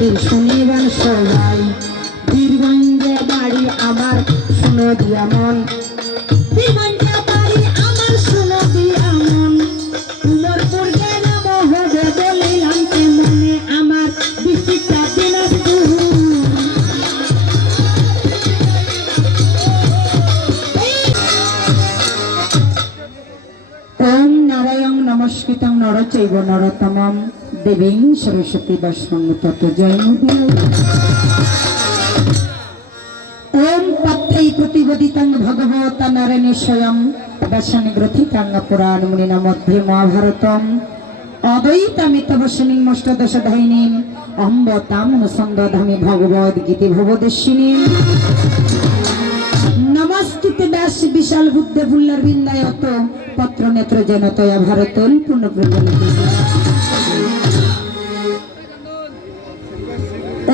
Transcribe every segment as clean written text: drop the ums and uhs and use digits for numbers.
তীর শুনিবেন সবাই। বীরগঞ্জে বাড়ি আমার শুনো দিয়া মন, বীরগঞ্জে বাড়ি আমার শুনো দিয়া মন। উমরপুর গেলাম হবে বলিলাম কে মনে আমার বৃষ্টিটা দিনাজপুর। ওম নারায়ণ নমস্কৃতং নরচৈব নরোত্তমম দেবীং সরস্বতী বর্ষং তত জয়মুদীর। ওম পথ্যৈ প্রতিবদিতং ভগবতা নারায়ণে স্বয়ং বসন গ্রথিতাং পুরাণ মুনিনা মধ্যে মহাভারতম অদ্বৈতামিতবসনিং অষ্টাদশধায়িনীং অম্বতাম অনুসন্দধামি ভগবদ গীতে ভবদেশিনীং। নমস্তুতে ব্যাস বিশাল বুদ্ধে ভুল্লার বিন্দায়ত পত্র নেত্র জনতয়া ভারতল পূর্ণ প্রজ্বলিত।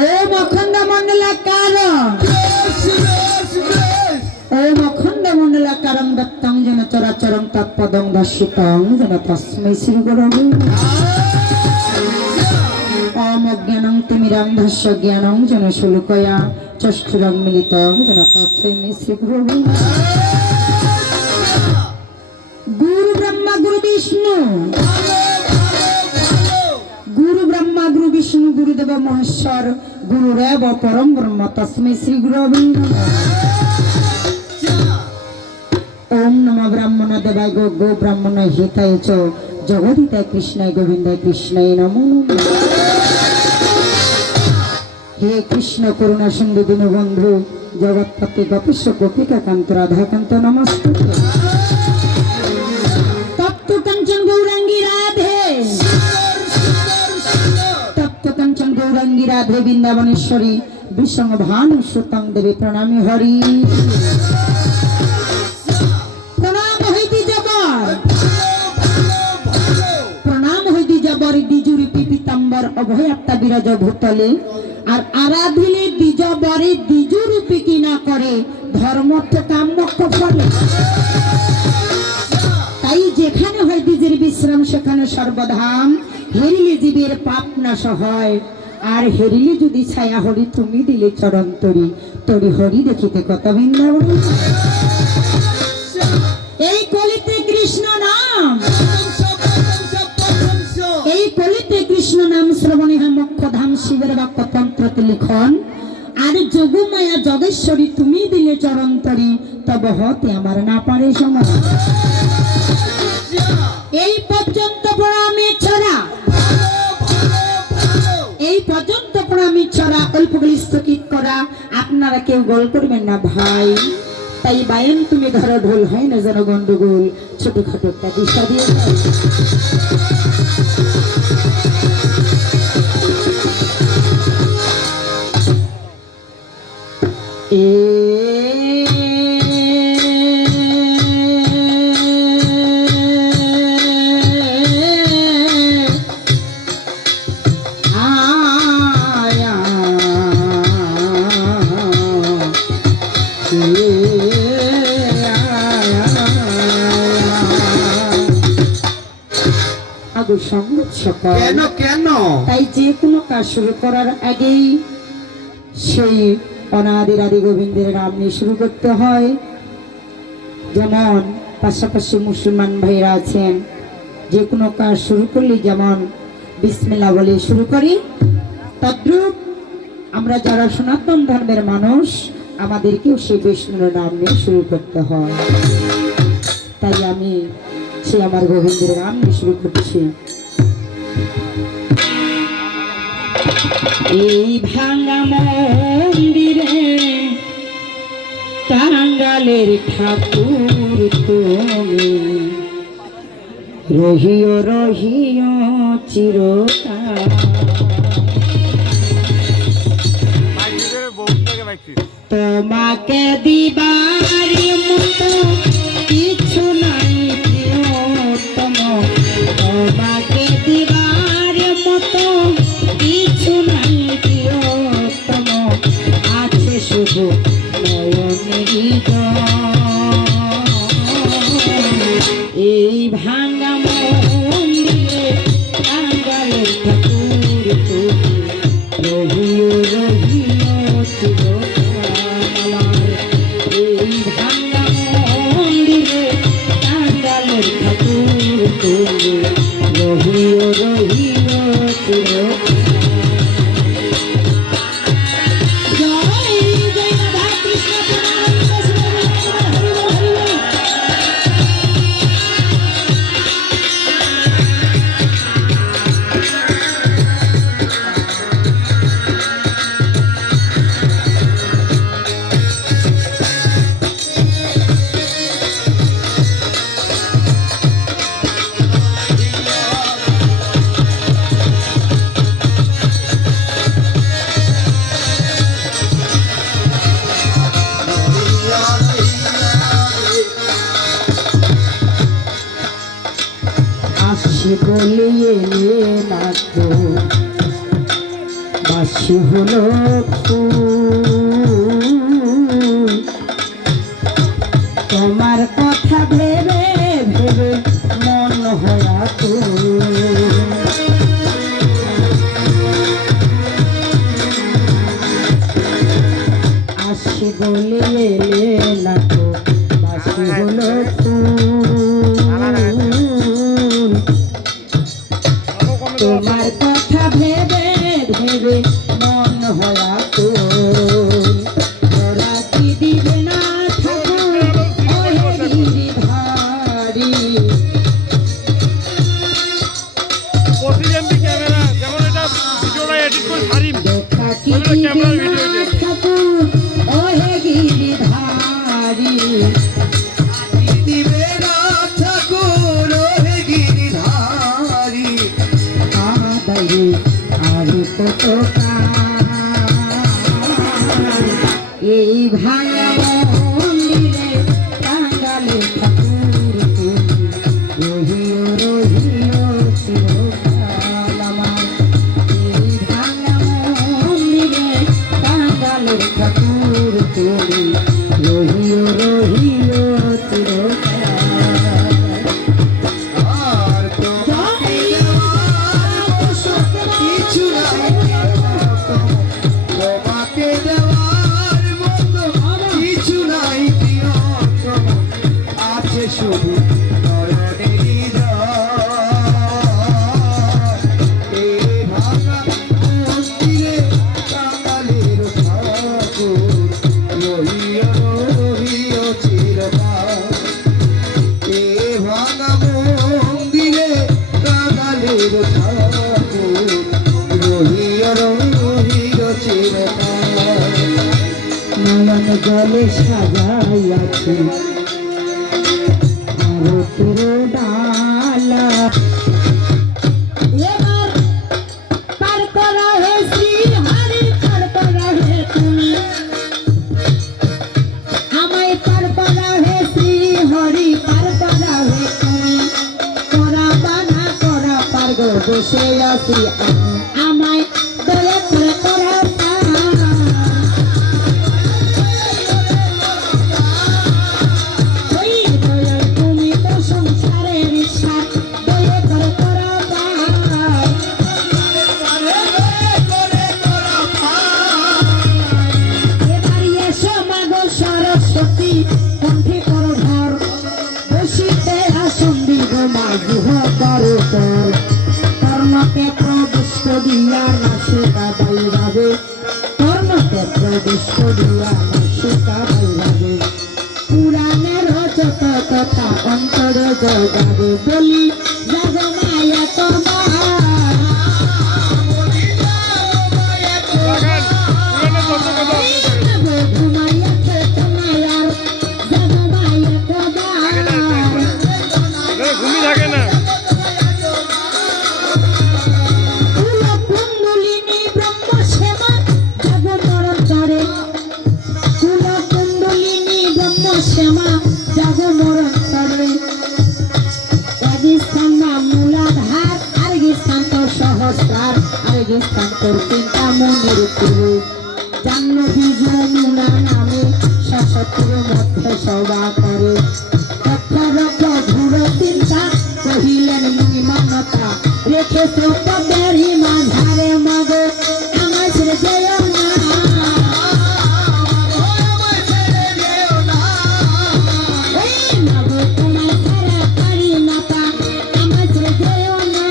ওম অখণ্ড মণ্ডলাকারং, ওম অখণ্ড মণ্ডলাকারং দত্তং যেন চরাচরং তৎপদং দর্শিতং যেন তস্मै শ্রী গুরবে। ওম অজ্ঞানং তিমিরান্ধস্য জ্ঞানং যেন শুলকয়া চক্ষুরং মিলিতং যেন তস্मै শ্রী গুরবে। গুরু ব্রহ্মা গুরু বিষ্ণু, গুরু ব্রহ্মা গুরু বিষ্ণু গুরুদেব মহেশ্বর গুরুরেব পরম ব্রহ্ম তস্मै শ্রী গুরবে নমঃ। ওম নমঃ ব্রাহ্মণ দেবায় গো গো ব্রাহ্মণ হিতায় চ জগদিতায় কৃষ্ণায় গোবিন্দায় কৃষ্ণায় নমো নমঃ। হে কৃষ্ণ করুণা সিন্ধু দীনবন্ধু জগৎপতি গোপীশ গোপিকা কান্ত রাধাকান্ত নমস্তুতে। তপ্ত কাঞ্চন গৌরাঙ্গী রাধে, তপ্ত কাঞ্চন গৌরাঙ্গী রাধে বৃন্দাবনেশ্বরী বিষ্ণু ভানু সুতং দেবী প্রণামী হরি। প্রণাম হইতি জবর, প্রণাম হইতি জবর দ্বিজুরি পিতাম্বর অভয়াত্তা বিরাজ ভূতলে। আর আরাধিলে দ্বিজ বরে দ্বিজুরূপী কি না করে ধর্মর্থ কাম মোক্ষ ফলে। তাই যেখানে হয় দ্বিজের বিশ্রাম সেখানে সর্বধাম। হেরিলে জীবের পাপ নাশ হয়, আর হেরিলে যদি ছায়া হরি তুমি দিলে চরণ তরি, তরি হরি দেখিতে কত বৃন্দাবন। এই কলিতে কৃষ্ণ নাম, এই কলিতে কৃষ্ণ নাম শ্রবণে মোক্ষ ধাম শিবের বাক্য তন্ত্রতে লিখন। আর যোগু মায়া যোগেশ্বরী তুমি দিলে চরণ তরি, তব হতে আমার না পারে সময়। এই পর্যন্ত প্রণামী ছড়া, এই পর্যন্ত প্রণামী ছড়া অল্পগুলি স্থগিত করা। আপনারা কেউ গোল করবেন না ভাই। তাই বায়ন তুমি ধরো ঢোল হয় না যেন গন্ডগোল, ছোটখাটো একটা দিশা দিয়ে কেন কেন তাই যে কোনো কাজ শুরু করার আগেই সেই অনাদির আদি গোবিন্দের নাম নিয়ে শুরু করতে হয়। যেমন পাশাপাশি মুসলমান ভাইরা আছেন, যে কোনো কাজ শুরু করলে যেমন বিসমিল্লাহ বলে শুরু করি, তদ্রূপ আমরা যারা সনাতন ধর্মের মানুষ আমাদেরকেও সেই বিষ্ণুর নাম নিয়ে শুরু করতে হয়। তাই আমি সেই আমার গোবিন্দের নাম নিয়ে শুরু করছি। এই ভাঙা মন্দিরে টাঙ্গালের ঠাকুর তুমি, রহিও রহিও চিরকাল। তোমাকে দিবার মতো কিছু নাই প্রিয়তম, তোমাকে দিবার মতো কিছু নাই প্রিয়তম, আছে শুধু নয়নেরই এই ভাঙা মন্দিরে টাঙ্গালের ঠাকুর তুমি, রহিও চিরকাল। জয় জয় রাধা কৃষ্ণ আসি বলে এলে না তো বাসি হলো ফুল। তোমার কথা ভেবে ভেবে মন হয়া তো আসি বলে এলে না তো বাসি হলো ফুল। তোমার কথা ভেবে ভেবে মন হয়া তো রাতি দিবে না ঠাকুর ওহে গিরিধারী। দেখা কি দিবে না ঠাকুর ওহে গিরিধারী। দিবে না ঠাকুর ওহে গিরিধারী। আদায়ে আরে কত এই ভাঙা মন্দিরে টাঙ্গালে ঠাকুর রহিও রহিও চিরকাল আমার। এই ভাঙা মন্দিরে টাঙ্গালে ঠাকুর তুমি রহিও রহিও চিরকাল। আর তোমাকে দেওয়ার কিছু নাই, তোমাকে দেওয়ার মতো কিছু নাই প্রিয়তম। আছে শুধু নয়নেরই জল। এই ভাঙা মন্দিরে কাঙালের ঠাকুর রহিও রহিও চিরকাল। এ ভাঙা মন্দিরে কাঙালের ঠাকুর রহিও রহিও চিরকাল। নয়ন জলে সাজাইয়াছে আরতির ডালা। এবার পার করা হে শ্রী হরি, পার করা হে তুমি আমায়, পার করা হে শ্রী হরি, পার করা হে তুমি। করা বানা করা পার গো বসে আছি আমি, আমায় দয়া করে করা পার। ওই দয়া তুমি তো সংসারের সাথ, দয়া করে করা পার। এবার এসো মাগো সরস্বতী কণ্ঠে করো ধর, বসিতে আসন দিব মা গুহ করো তর। কর্মক্ষেত্র দুষ্ট দিয়া নাসিকা বাইরাবে, কর্মক্ষেত্র দুষ্ট দিয়া নাসিকা বাইরাবে। পুরাণের যত কথা অন্তরে জগাবে, বলি যাগ মায়া তোমার। ঘুমাইয়া খেত মায়ার যাগ মায়া তোমার। ঘুমি থাকে না। কুলকুণ্ডলিনী ব্রহ্ম সেবা যাগ মরণ করে, কুলকুণ্ডলিনী ব্রহ্ম সেবা যাগ মরণ করে। এক স্থান নাম মূলাধার, আরেক স্থান তোর সহস্রার, আরেক স্থান তোর চিন্তামণির পুরু। জাহ্নবী যমুনা নামে সশস্ত্রের মধ্যে সভা করে। তৎপরক ধূর চিন্তা কহিলেন মহিমানতা, রেখেছ পদেরই মাঝারে মাগো আমার ছেড়ে যেও না। এই মাগো তোমায় ছাড়া পারি না পা, আমার ছেড়ে যেও না।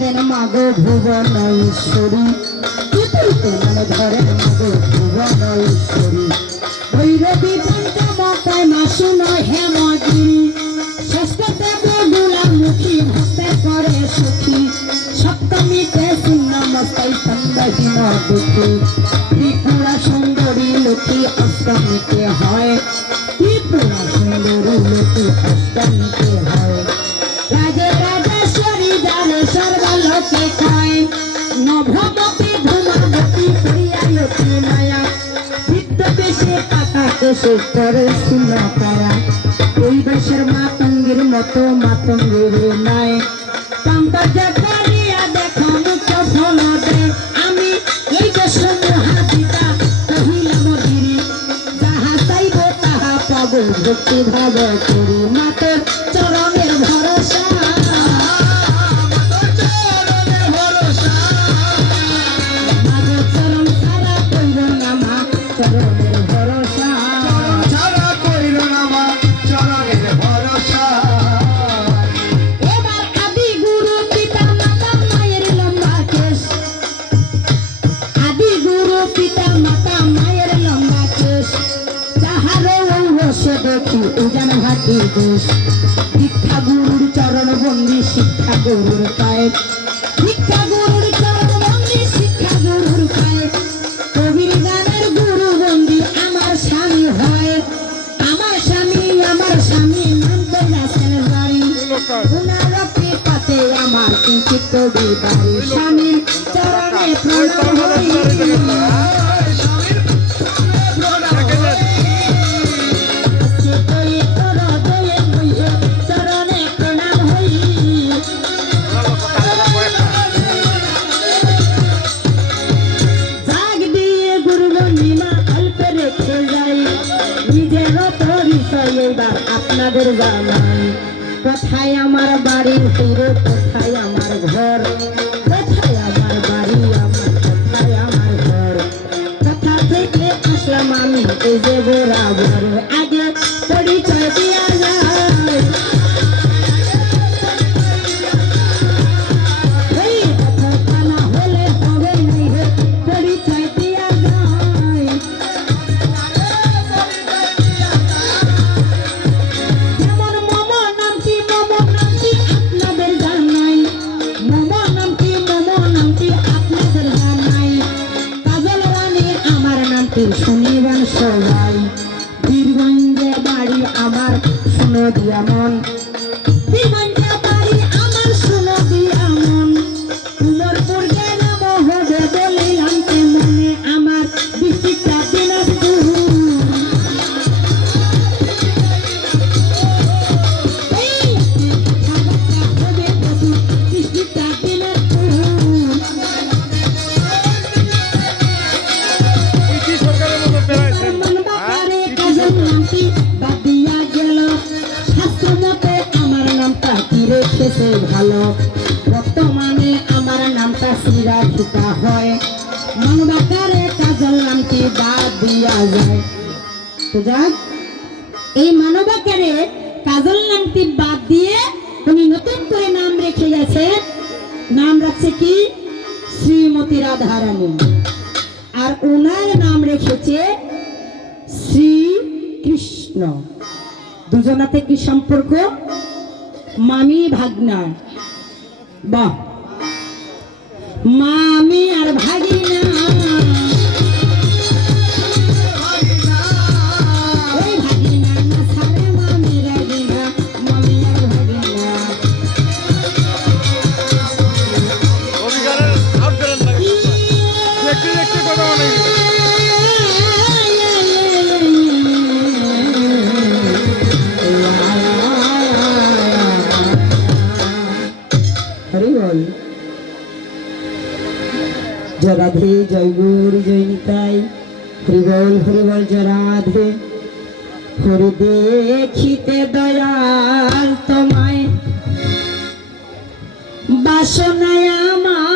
ধরেন মাগো ভুবনেশ্বরী, পিতৃতে নামে ধরেন মাগো ভুবনেশ্বরী। ভৈরবী পঞ্চমতায় মাসু নয় হেমগিরি, ষষ্ঠতে গোলামুখী ভক্তের করে সুখী। সপ্তমীতে ছিন্নমস্তায় সন্দেহীন দুঃখী, ত্রিপুরা সুন্দরী লক্ষ্মী অষ্টমীতে হয়, ত্রিপুরা সুন্দরী লক্ষ্মী অষ্টমীতে হয়। রাজে রাজেশ্বরী যারে সর্বলোকে খায়, নভমতী ধূমাবতী প্রিয়ায়তী মায়া, বিদ্যবেশে পাতা কেশে করে শূন্য পায়া। ওই দেশের মাতঙ্গের মতো মাতঙ্গের নাই, পঙ্কজ করিয়া দেখো মুখ ফল দে। আমি এই দেশ মহাদিতা কহিলাম গিরি, যাহা চাইব তাহা পাব ভক্তি ভাব করি। মাতর চরণের ভরসা, মাগো চরণ ছাড়া কইব না মা, চরণের ভরসা। ছাড়া কইর না মা, চরণের ভরসা। এবার আদি গুরু পিতা মাতা মায়ের লম্বা কেশ, আদি গুরু পিতা মাতা মায়ের লম্বা কেশ, যাহারও ঔরসে দেখি উজান ঘাটি দেশ। দীক্ষা গুরুর চরণ বন্দি শিক্ষা গুরুর পায়ে, দীক্ষা গুরুর চরণ বন্দি শিক্ষা গুরুর পায়ে। কবির গানের গুরু বন্দি আমার স্বামী হয়, আমার স্বামী নামতে গেছেন বাড়ি। উনার কৃপাতে আমার কিঞ্চিত কবি বাড়ি, স্বামীর চরণে প্রণাম হই। আজকে দয়ে তোর দয়ে বইয়ে চরণে প্রণাম হই। জাগ দিয়ে গুরুবন্দিমা অল্পে রেখে যাই, নিজেরও পরিচয় এবার আপনাদের জানাই। কোথায় আমার বাড়ি ফিরে, কোথায় আমার ঘর, কোথায় আমার বাড়ি আমার, কোথায় আমার ঘর। কোথা থেকে আসলাম আমি এই যে বরাবর, আগে পরিচয় দিয়া যায়। এই কথা না হলে হবে নাই হে, পরিচয় দিয়া যায়। যেমন মম নামটি আপনাদের জানাই, মম নামটি আপনাদের জানাই। কাজল রানী আমার নামটি শুনিবেন সবাই, বীরগঞ্জে বাড়ি আমার শুনো দিয়া মন, বীরগঞ্জে বাড়ি আমার শুনো দিয়া মন। উমরপুর গেলাম হবে বলিলাম কে মনে, আমার ডিস্ট্রিক্টটা দিনাজপুর। এই কথাবার্তা হবে প্রচুর, ডিস্ট্রিক্টটা দিনাজপুর। মনবাকারে কাজল নামটি বাদ দিয়া গেল, শাস্ত্র মতে আমার নামটা কি রেখেছে ভালো, বর্তমানে আমার নামটা শ্রীরাধিকা হয়। মনবাকারে কাজল নামটি বাদ দিয়া যায়। তো যাক, এই মানবাকারে কাজল নামটি বাদ দিয়ে উনি নতুন করে নাম রেখে গেছে, নাম রাখছে কি শ্রীমতী রাধারানী। আর ওনার নাম রেখেছে শ্রীকৃষ্ণ। দুজনাতে কি সম্পর্ক? মামি ভাগনা। বাহ, মামি আর ভাগিনা। ওই ভাগিনা না ছাড়ে মামি রাগিনা, মামি আর ভাগিনা। হরি বল। জয় রাধে, জয় গৌর, জয় নিতাই। হরি বল জয় রাধে। হরি দেখিতে দয়াল তোমায়, বাসনায় আমার